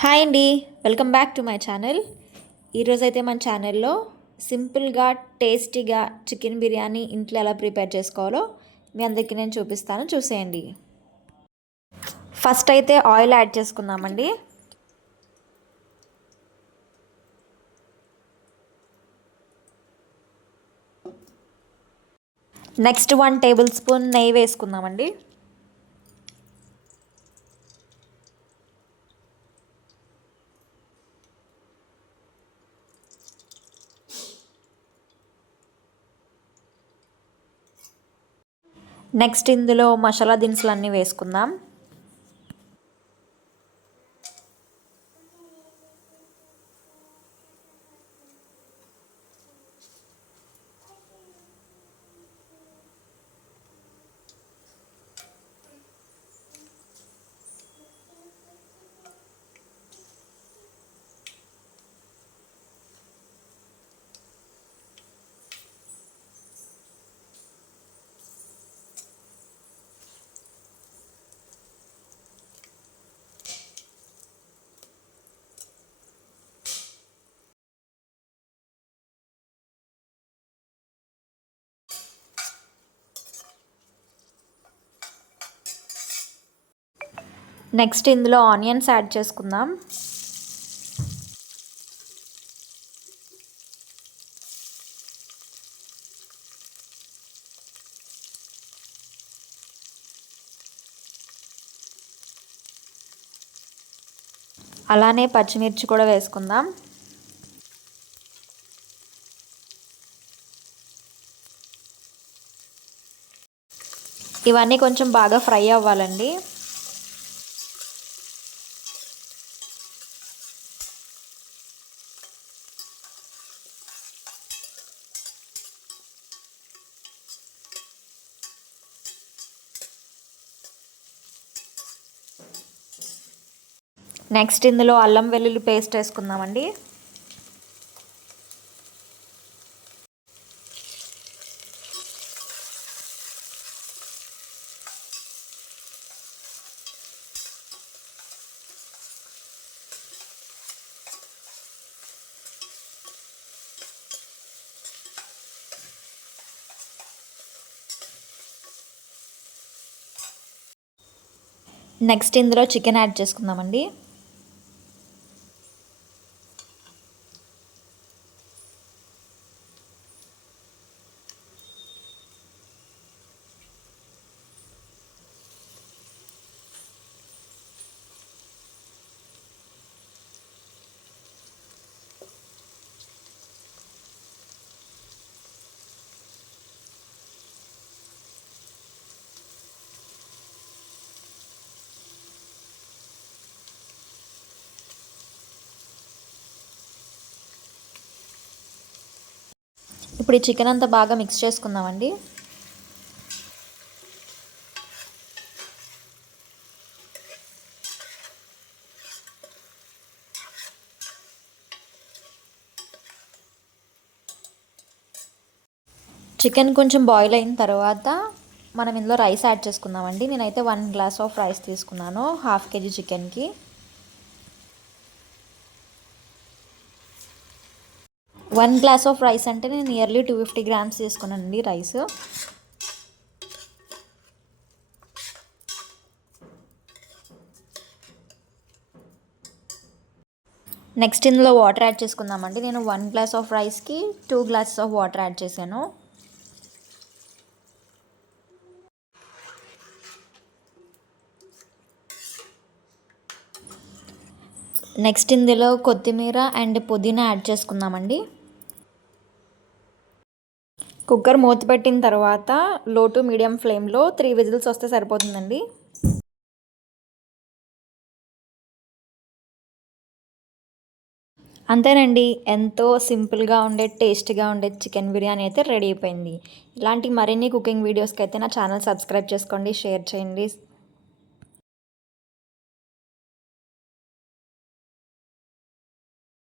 హాయ్ అండి. Welcome back to my channel. ఈరోజైతే మన ఛానల్లో సింపుల్గా టేస్టీగా చికెన్ బిర్యానీ ఇంట్లో ఎలా ప్రిపేర్ చేసుకోవాలో మీ అందరికీ నేను చూపిస్తాను, చూసేయండి. ఫస్ట్ అయితే ఆయిల్ యాడ్ చేసుకుందామండి. నెక్స్ట్ 1 టేబుల్ స్పూన్ నెయ్యి వేసుకుందామండి. నెక్స్ట్ ఇందులో మసాలా దినుసులు అన్నీ వేసుకుందాం. నెక్స్ట్ ఇందులో ఆనియన్స్ యాడ్ చేసుకుందాం. అలానే పచ్చిమిర్చి కూడా వేసుకుందాం. ఇవన్నీ కొంచెం బాగా ఫ్రై అవ్వాలండి. నెక్స్ట్ ఇందులో అల్లం వెల్లుల్లి పేస్ట్ వేసుకుందామండి. నెక్స్ట్ ఇందులో చికెన్ యాడ్ చేసుకుందామండి. ఇప్పుడు ఈ చికెన్ అంతా బాగా మిక్స్ చేసుకుందామండి. చికెన్ కొంచెం బాయిల్ అయిన తర్వాత మనం ఇందులో రైస్ యాడ్ చేసుకుందామండి. నేనైతే 1 గ్లాస్ ఆఫ్ రైస్ తీసుకున్నాను హాఫ్ కేజీ చికెన్కి. 1 గ్లాస్ ఆఫ్ రైస్ అంటే నేను నియర్లీ 250 గ్రామ్స్ తీసుకున్నానండి రైస్. నెక్స్ట్ ఇందులో వాటర్ యాడ్ చేసుకుందామండి. నేను 1 గ్లాస్ ఆఫ్ రైస్కి 2 గ్లాసెస్ ఆఫ్ వాటర్ యాడ్ చేశాను. నెక్స్ట్ ఇందులో కొత్తిమీర అండ్ పుదీనా యాడ్ చేసుకుందామండి. కుక్కర్ మూత పెట్టిన తర్వాత లో టు మీడియం ఫ్లేమ్లో 3 విజిల్స్ వస్తే సరిపోతుందండి. అంతేనండి, ఎంతో సింపుల్గా ఉండే టేస్టీగా ఉండే చికెన్ బిర్యానీ అయితే రెడీ అయిపోయింది. ఇలాంటి మరిన్ని కుకింగ్ వీడియోస్కి అయితే నా ఛానల్ సబ్స్క్రైబ్ చేసుకోండి, షేర్ చేయండి.